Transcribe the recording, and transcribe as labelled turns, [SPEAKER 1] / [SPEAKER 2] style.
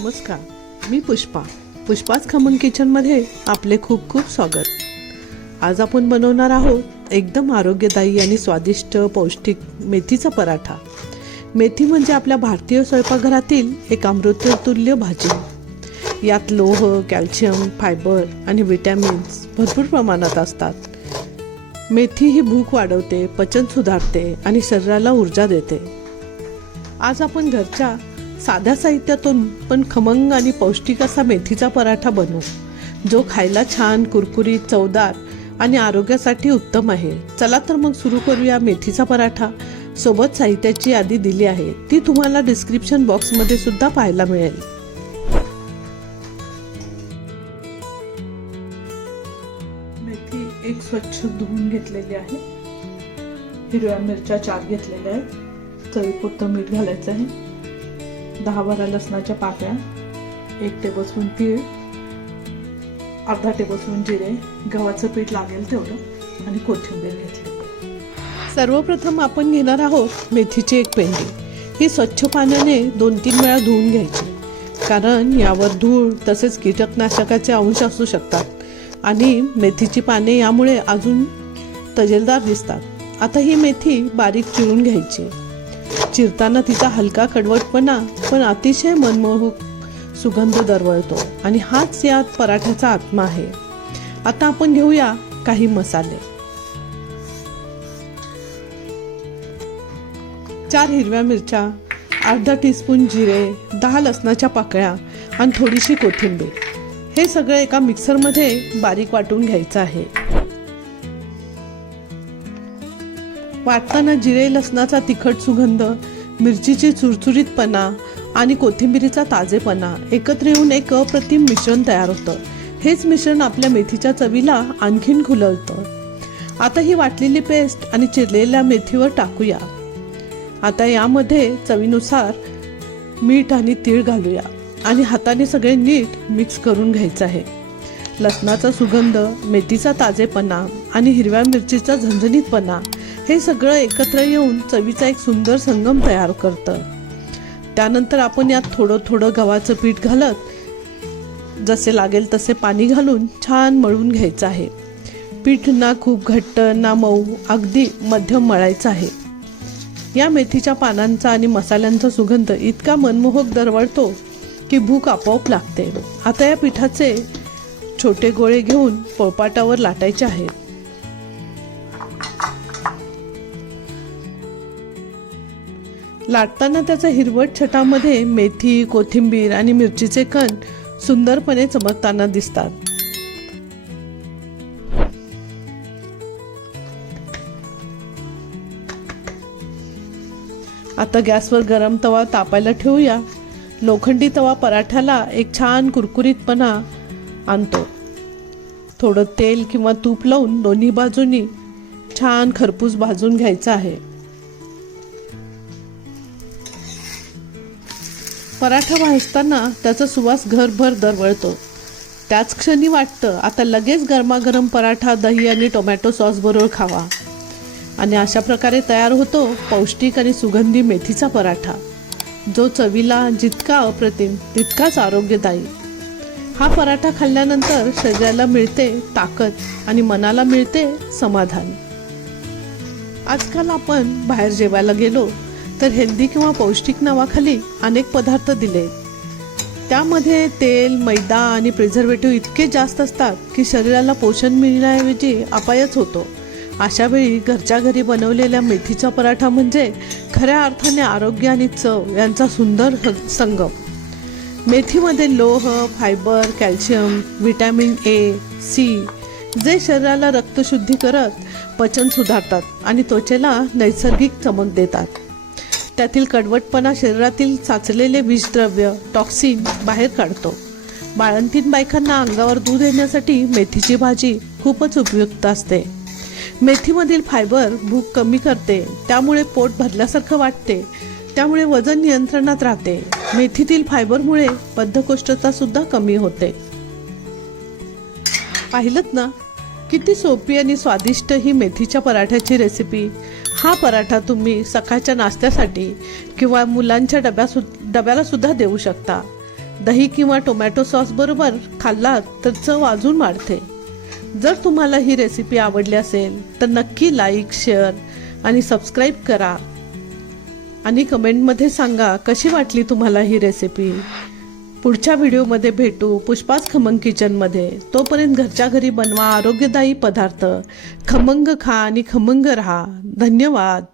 [SPEAKER 1] नमस्कार मी पुष्पा पुष्पाच खमन किचनमध्ये आपले खूप खूप स्वागत. आज आपण बनवणार आहोत एकदम आरोग्यदायी आणि स्वादिष्ट पौष्टिक मेथीचा पराठा. मेथी म्हणजे आपल्या भारतीय स्वयंपाकघरातील एक अमृततुल्य भाजी. यात लोह कॅल्शियम फायबर आणि विटॅमिन्स भरपूर प्रमाणात असतात. मेथी ही भूक वाढवते पचन सुधारते आणि शरीराला ऊर्जा देते. आज आपण घरच्या साध्या साहित्यातून पण खमंग आणि पौष्टिक असा मेथीचा पराठा बनवू जो खायला छान कुरकुरीत चवदार आणि आरोग्यासाठी उत्तम आहे. चला तर मग सुरू करूया मेथीचा पराठा. सोबत साहित्याची यादी दिली आहे. ती तुम्हाला डिस्क्रिप्शन बॉक्समध्ये सुद्धा पाहायला मिळेल. मेथी एक स्वच्छ धुवून घेतलेली आहे. हिरव्या मिरच्या चार घेतलेल्या आहेत. चवीपुरतं मीठ घालायचं आहे. दहा बारा लसणाच्या पाकळ्या एक टेबलस्पून तीळ अर्धा टेबलस्पून जिरे गव्हाचं पीठ लागेल तेवढं आणि कोथिंबीर घेतली. सर्वप्रथम आपण घेणार आहोत मेथीची एक पेंडी. ही स्वच्छ पाण्याने दोन तीन वेळा धुवून घ्यायची. कारण यावर धूळ तसेच कीटकनाशकाचे अंश असू शकतात. आणि मेथीची पाने यामुळे अजून तजेलदार दिसतात. आता ही मेथी बारीक चिरून घ्यायची. चिरताना तिचा हलका कडवटपणा पण अतिशय मनमोहक सुगंध दरवळतो आणि हाच या पराठ्याचा आत्मा आहे. आता आपण घेऊया काही मसाले. चार हिरव्या मिरच्या अर्धा टीस्पून जिरे दहा लसणाच्या पाकळ्या आणि थोडीशी कोथिंबीर. हे सगळं एका मिक्सरमध्ये बारीक वाटून घ्यायचं आहे. वाटताना जिरे लसणाचा तिखट सुगंध मिरचीची चुरचुरीतपणा आणि कोथिंबिरीचा ताजेपणा एकत्र येऊन एक अप्रतिम मिश्रण तयार होतं. हेच मिश्रण आपल्या मेथीच्या चवीला आणखीन खुलवतं. आता ही वाटलेली पेस्ट आणि चिरलेल्या मेथीवर टाकूया. आता यामध्ये चवीनुसार मीठ आणि तीळ घालूया आणि हाताने सगळे नीट मिक्स करून घ्यायचं आहे. लसणाचा सुगंध मेथीचा ताजेपणा आणि हिरव्या मिरचीचा झणझणीतपणा हे सगळं एकत्र येऊन चवीचा एक सुंदर संगम तयार करतं. त्यानंतर आपण यात थोडं थोडं गव्हाचं पीठ घालत जसे लागेल तसे पाणी घालून छान मळून घ्यायचं आहे. पीठ ना खूप घट्ट ना मऊ अगदी मध्यम मळायचं आहे. या मेथीच्या पानांचा आणि मसाल्यांचा सुगंध इतका मनमोहक दरवळतो की भूक आपोआप लागते. आता या पिठाचे छोटे गोळे घेऊन पोळपाटावर लाटायचे आहेत लाटताना त्याच्या हिरवट छटामध्ये मेथी कोथिंबीर आणि मिरचीचे कण सुंदरपणे चमकताना दिसतात. आता गॅसवर गरम तवा तापायला ठेवूया. लोखंडी तवा पराठ्याला एक छान कुरकुरीतपणा आणतो. थोडं तेल किंवा तूप लावून दोन्ही बाजूनी छान खरपूस भाजून घ्यायचं आहे. पराठा भाजताना त्याचा सुवास घरभर दरवळतो. त्याच क्षणी वाटतं आता लगेच गरमागरम पराठा दही आणि टोमॅटो सॉस बरोबर खावा. आणि अशा प्रकारे तयार होतो पौष्टिक आणि सुगंधी मेथीचा पराठा. जो चवीला जितका अप्रतिम तितकाच आरोग्यदायी. हा पराठा खाल्ल्यानंतर शरीराला मिळते ताकद आणि मनाला मिळते समाधान. आजकाल आपण बाहेर जेवायला गेलो तर हेल्दी किंवा पौष्टिक नावाखाली अनेक पदार्थ दिले. त्यामध्ये तेल मैदा आणि प्रिझर्वेटिव्ह इतके जास्त असतात की शरीराला पोषण मिळण्याऐवजी अपायच होतो. अशा वेळी घरच्या घरी बनवलेल्या मेथीचा पराठा म्हणजे खऱ्या अर्थाने आरोग्य आणि चव यांचा सुंदर संगम. मेथीमध्ये लोह fibre calcium vitamin A C जे शरीराला रक्तशुद्धी करत पचन सुधारतात आणि त्वचेला नैसर्गिक चमक देतात. त्यातील कडवटपणा शरीरातील साचलेले विषद्रव्य टॉक्सिन बाहेर काढतो. बाळंतीन बायकांना अंगावर दूध येण्यासाठी मेथीची भाजी खूपच उपयुक्त असते. मेथीमधील फायबर भूक कमी करते त्यामुळे पोट भरल्यासारखं वाटते त्यामुळे वजन नियंत्रणात राहते. मेथीतील फायबरमुळे बद्धकोष्ठता सुद्धा कमी होते. पाहिलं ना? किती सोपी आणि स्वादिष्ट ही मेथीच्या पराठ्याची रेसिपी हा पराठा तुम्ही सकाळच्या नाश्त्यासाठी किंवा मुलांच्या डब्या डब्याला सुद्धा देऊ शकता. दही किंवा टोमॅटो सॉस बरोबर तर चव अजून वाढते. जर तुम्हाला ही रेसिपी आवडली असेल तर नक्की लाईक शेअर आणि सबस्क्राईब करा. आणि कमेंटमध्ये सांगा कशी वाटली तुम्हाला ही रेसिपी पुढच्या व्हिडिओमध्ये भेटू पुष्पास खमंग किचनमध्ये. तोपर्यंत घरच्या घरी बनवा आरोग्यदायी पदार्थ. खमंग खा आणि खमंग राहा. धन्यवाद.